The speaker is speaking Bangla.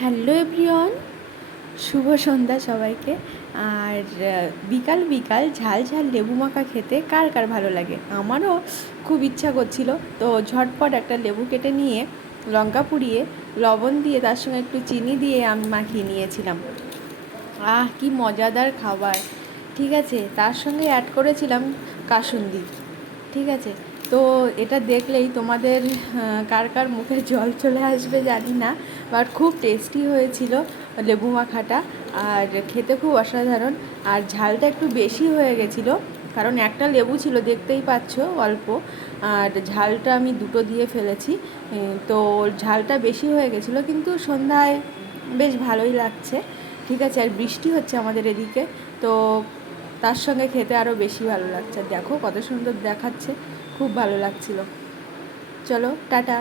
হ্যালো এভরিওয়ান, শুভ সন্ধ্যা সবাইকে। আর বিকাল বিকাল ঝাল ঝাল লেবু মাখা খেতে কার কার ভালো লাগে? আমারও খুব ইচ্ছা করছিল, তো ঝটপট একটা লেবু কেটে নিয়ে লঙ্কা পুড়িয়ে লবণ দিয়ে তার সঙ্গে একটু চিনি দিয়ে আমি মাখিয়ে নিয়েছিলাম। কি মজাদার খাবার! ঠিক আছে, তার সঙ্গে অ্যাড করেছিলাম কাসুন্দি। ঠিক আছে, তো এটা দেখলেই তোমাদের কার কার মুখে জল চলে আসবে জানি না, বাট খুব টেস্টি হয়েছিল লেবু মাখাটা। আর খেতে খুব অসাধারণ। আর ঝালটা একটু বেশি হয়ে গেছিলো, কারণ একটা লেবু ছিল দেখতেই পাচ্ছ, অল্প। আর ঝালটা আমি দুটো দিয়ে ফেলেছি, তো ঝালটা বেশি হয়ে গেছিলো, কিন্তু সন্ধ্যায় বেশ ভালোই লাগছে। ঠিক আছে, আর বৃষ্টি হচ্ছে আমাদের এদিকে, তো তার সঙ্গে খেতে আরও বেশি ভালো লাগছে। দেখো কত সুন্দর দেখাচ্ছে, খুব ভালো লাগছিল। চলো টাটা।